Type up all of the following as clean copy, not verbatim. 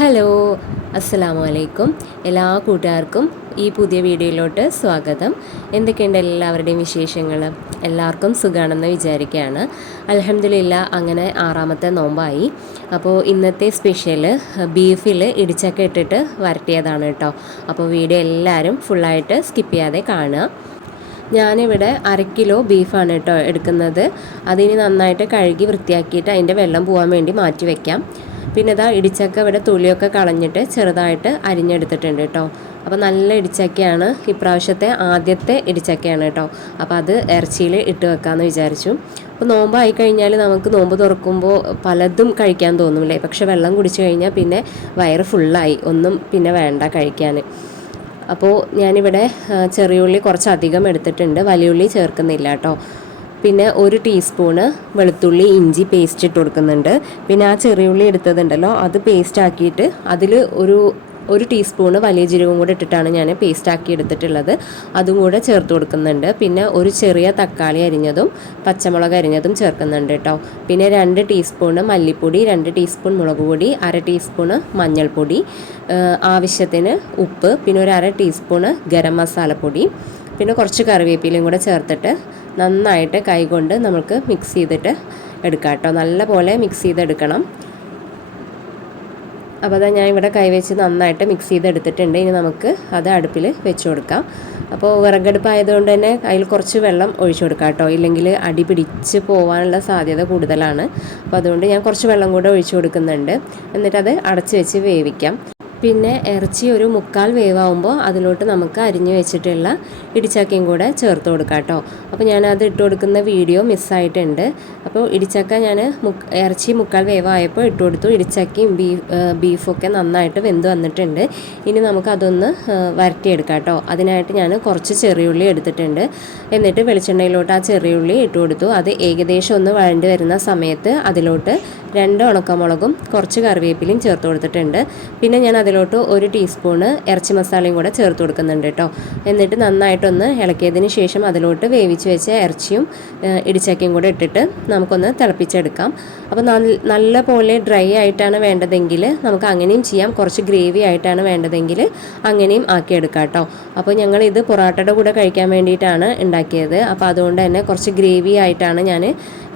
Hello, അസ്സലാമു അലൈക്കും. എല്ലാ കൂട്ടുകാർക്കും ഈ പുതിയ വീഡിയോയിലോട്ട് സ്വാഗതം. എന്തൊക്കെയുണ്ട് എല്ലാവരുടെയും വിശേഷങ്ങൾ? എല്ലാവർക്കും സുഖമാണെന്ന് വിചാരിക്കുകയാണ്. അൽഹംദുലില്ലാ, അങ്ങനെ 6ാമത്തെ നോമ്പായി. അപ്പോൾ ഇന്നത്തെ സ്പെഷ്യൽ ബീഫിൽ ഇടിച്ചക്ക ഇട്ടിട്ട് വരട്ടിയതാണ് കേട്ടോ. അപ്പോൾ വീഡിയോ എല്ലാവരും ഫുള്ളായിട്ട് സ്കിപ്പ് ചെയ്യാതെ കാണുക. ഞാനിവിടെ 1/2 കിലോ ബീഫാണ് കേട്ടോ എടുക്കുന്നത്. അതിന് നന്നായിട്ട് കഴുകി വൃത്തിയാക്കിയിട്ട് അതിൻ്റെ വെള്ളം പോകാൻ വേണ്ടി മാറ്റി വയ്ക്കാം. പിന്നെ ഇതാ ഇടിച്ചക്ക ഇവിടെ തൊലിയൊക്കെ കളഞ്ഞിട്ട് ചെറുതായിട്ട് അരിഞ്ഞെടുത്തിട്ടുണ്ട് കേട്ടോ. അപ്പോൾ നല്ല ഇടിച്ചക്കയാണ്, ഇപ്രാവശ്യത്തെ ആദ്യത്തെ ഇടിച്ചക്കയാണ് കേട്ടോ. അപ്പോൾ അത് ഇറച്ചിയിൽ ഇട്ട് വെക്കാമെന്ന് വിചാരിച്ചു. അപ്പോൾ നോമ്പായി കഴിഞ്ഞാൽ നമുക്ക് നോമ്പ് തുറക്കുമ്പോൾ പലതും കഴിക്കാൻ തോന്നുമില്ലേ, പക്ഷെ വെള്ളം കുടിച്ചു കഴിഞ്ഞാൽ പിന്നെ വയറ് ഫുള്ളായി, ഒന്നും പിന്നെ വേണ്ട കഴിക്കാൻ. അപ്പോൾ ഞാനിവിടെ ചെറിയുള്ളി കുറച്ചധികം എടുത്തിട്ടുണ്ട്, വലിയുള്ളി ചേർക്കുന്നില്ല കേട്ടോ. പിന്നെ 1 ടീസ്പൂണ് വെളുത്തുള്ളി ഇഞ്ചി പേസ്റ്റ് ഇട്ട് കൊടുക്കുന്നുണ്ട്. പിന്നെ ആ ചെറിയുള്ളി എടുത്തതുണ്ടല്ലോ, അത് പേസ്റ്റ് ആക്കിയിട്ട് അതിൽ ഒരു ടീസ്പൂണ് വലിയ ജീരകം കൂടെ ഇട്ടിട്ടാണ് ഞാൻ പേസ്റ്റ് ആക്കി എടുത്തിട്ടുള്ളത്. അതും കൂടെ ചേർത്ത് കൊടുക്കുന്നുണ്ട്. പിന്നെ ഒരു ചെറിയ തക്കാളി അരിഞ്ഞതും പച്ചമുളക് അരിഞ്ഞതും ചേർക്കുന്നുണ്ട് കേട്ടോ. പിന്നെ 2 ടീസ്പൂണ് മല്ലിപ്പൊടി, 2 ടീസ്പൂൺ മുളക് പൊടി, 1/2 ടീസ്പൂണ് മഞ്ഞൾപ്പൊടി, ആവശ്യത്തിന് ഉപ്പ്, പിന്നെ ഒരു 1/2 ടീസ്പൂണ് ഗരം മസാലപ്പൊടി, പിന്നെ കുറച്ച് കറിവേപ്പിലയും കൂടെ ചേർത്തിട്ട് നന്നായിട്ട് കൈകൊണ്ട് നമുക്ക് മിക്സ് ചെയ്തിട്ട് എടുക്കാം കേട്ടോ. നല്ല പോലെ മിക്സ് ചെയ്തെടുക്കണം. അപ്പോൾ അതാ ഞാൻ ഇവിടെ കൈവച്ച് നന്നായിട്ട് മിക്സ് ചെയ്തെടുത്തിട്ടുണ്ട്. ഇനി നമുക്ക് അത് അടുപ്പിൽ വെച്ച് കൊടുക്കാം. അപ്പോൾ വിറകടുപ്പായതുകൊണ്ട് തന്നെ അതിൽ കുറച്ച് വെള്ളം ഒഴിച്ചു കൊടുക്കാം കേട്ടോ, ഇല്ലെങ്കിൽ അടി പിടിച്ച് പോകാനുള്ള സാധ്യത കൂടുതലാണ്. അപ്പോൾ അതുകൊണ്ട് ഞാൻ കുറച്ച് വെള്ളം കൂടെ ഒഴിച്ചു കൊടുക്കുന്നുണ്ട്. എന്നിട്ടത് അടച്ച് വെച്ച് വേവിക്കാം. പിന്നെ ഇറച്ചി ഒരു 1/4 വേവാകുമ്പോൾ അതിലോട്ട് നമുക്ക് അരിഞ്ഞു വെച്ചിട്ടുള്ള ഇടിച്ചക്കയും കൂടെ ചേർത്ത് കൊടുക്കാം കേട്ടോ. അപ്പോൾ ഞാനത് ഇട്ട് കൊടുക്കുന്ന വീഡിയോ മിസ്സായിട്ടുണ്ട്. അപ്പോൾ ഇടിച്ചക്ക ഞാൻ ഇറച്ചി 1/4 വേവായപ്പോൾ ഇട്ട് കൊടുത്തു. ഇടിച്ചക്കയും ബീഫൊക്കെ നന്നായിട്ട് വെന്ത് വന്നിട്ടുണ്ട്. ഇനി നമുക്കതൊന്ന് വരട്ടിയെടുക്കാം കേട്ടോ. അതിനായിട്ട് ഞാൻ കുറച്ച് ചെറിയുള്ളി എടുത്തിട്ടുണ്ട്. എന്നിട്ട് വെളിച്ചെണ്ണയിലോട്ട് ആ ചെറിയുള്ളി ഇട്ട് കൊടുത്തു. അത് ഏകദേശം ഒന്ന് വഴണ്ട് വരുന്ന സമയത്ത് അതിലോട്ട് 2 ഉണക്കമുളകും കുറച്ച് കറിവേപ്പിലയും ചേർത്ത് കൊടുത്തിട്ടുണ്ട്. പിന്നെ ഞാൻ അതിലോട്ട് 1 ടീസ്പൂണ് ഇറച്ചി മസാലയും കൂടെ ചേർത്ത് കൊടുക്കുന്നുണ്ട് കേട്ടോ. എന്നിട്ട് നന്നായിട്ടൊന്ന് ഇളക്കിയതിന് ശേഷം അതിലോട്ട് വേവിച്ച് വെച്ച ഇറച്ചിയും ഇടിച്ചക്കയും കൂടെ ഇട്ടിട്ട് നമുക്കൊന്ന് തിളപ്പിച്ചെടുക്കാം. അപ്പോൾ നല്ല പോലെ ഡ്രൈ ആയിട്ടാണ് വേണ്ടതെങ്കിൽ നമുക്ക് അങ്ങനെയും ചെയ്യാം. കുറച്ച് ഗ്രേവി ആയിട്ടാണ് വേണ്ടതെങ്കിൽ അങ്ങനെയും ആക്കിയെടുക്കാം കേട്ടോ. അപ്പോൾ ഞങ്ങളിത് പൊറോട്ടയുടെ കൂടെ കഴിക്കാൻ വേണ്ടിയിട്ടാണ് ഉണ്ടാക്കിയത്. അപ്പോൾ അതുകൊണ്ട് തന്നെ കുറച്ച് ഗ്രേവി ആയിട്ടാണ് ഞാൻ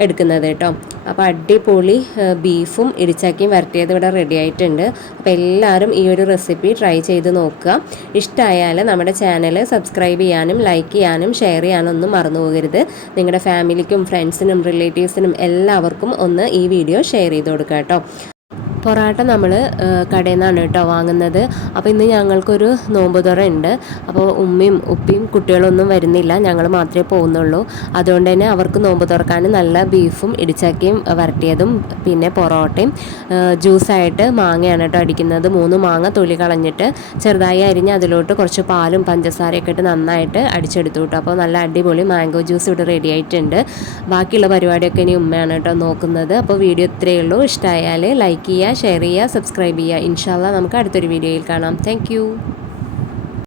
എടുക്കുന്നത് കേട്ടോ. അപ്പോൾ അടിപൊളി ബീഫും ഇടിച്ചക്കയും വരട്ടിയത് ഇവിടെ റെഡി ആയിട്ടുണ്ട്. അപ്പോൾ എല്ലാവരും ഈ ഒരു റെസിപ്പി ട്രൈ ചെയ്ത് നോക്കുക. ഇഷ്ടമായാൽ നമ്മുടെ ചാനൽ സബ്സ്ക്രൈബ് ചെയ്യാനും ലൈക്ക് ചെയ്യാനും ഷെയർ ചെയ്യാനും ഒന്നും മറന്നു പോകരുത്. നിങ്ങളുടെ ഫാമിലിക്കും ഫ്രണ്ട്സിനും റിലേറ്റീവ്സിനും എല്ലാവർക്കും ഒന്ന് ഈ വീഡിയോ ഷെയർ ചെയ്ത് കൊടുക്കുക കേട്ടോ. പൊറാട്ട നമ്മൾ കടയിൽ നിന്നാണ് കേട്ടോ വാങ്ങുന്നത്. അപ്പോൾ ഇന്ന് ഞങ്ങൾക്കൊരു നോമ്പ് തുറ ഉണ്ട്. അപ്പോൾ ഉമ്മയും ഉപ്പയും കുട്ടികളൊന്നും വരുന്നില്ല, ഞങ്ങൾ മാത്രമേ പോകുന്നുള്ളൂ. അതുകൊണ്ട് തന്നെ അവർക്ക് നോമ്പ് തുറക്കാൻ നല്ല ബീഫും ഇടിച്ചക്കയും വരട്ടിയതും പിന്നെ പൊറോട്ടയും ജ്യൂസായിട്ട് മാങ്ങയാണ് കേട്ടോ അടിക്കുന്നത്. 3 മാങ്ങ തൊലി കളഞ്ഞിട്ട് ചെറുതായി അരിഞ്ഞ് അതിലോട്ട് കുറച്ച് പാലും പഞ്ചസാരയൊക്കെ ഇട്ട് നന്നായിട്ട് അടിച്ചെടുത്തു കേട്ടോ. അപ്പോൾ നല്ല അടിപൊളി മാംഗോ ജ്യൂസ് ഇവിടെ റെഡി ആയിട്ടുണ്ട്. ബാക്കിയുള്ള പരിപാടിയൊക്കെ ഇനി ഉമ്മയാണ് കേട്ടോ നോക്കുന്നത്. അപ്പോൾ വീഡിയോ ഇത്രയേ ഉള്ളൂ. ഇഷ്ടമായാൽ ലൈക്ക് ചെയ്യുക, ഷെയർ ചെയ്യുക, സബ്സ്ക്രൈബ് ചെയ്യുക. ഇൻഷാ അല്ലാഹ് നമുക്ക് അടുത്തൊരു വീഡിയോയിൽ കാണാം. താങ്ക്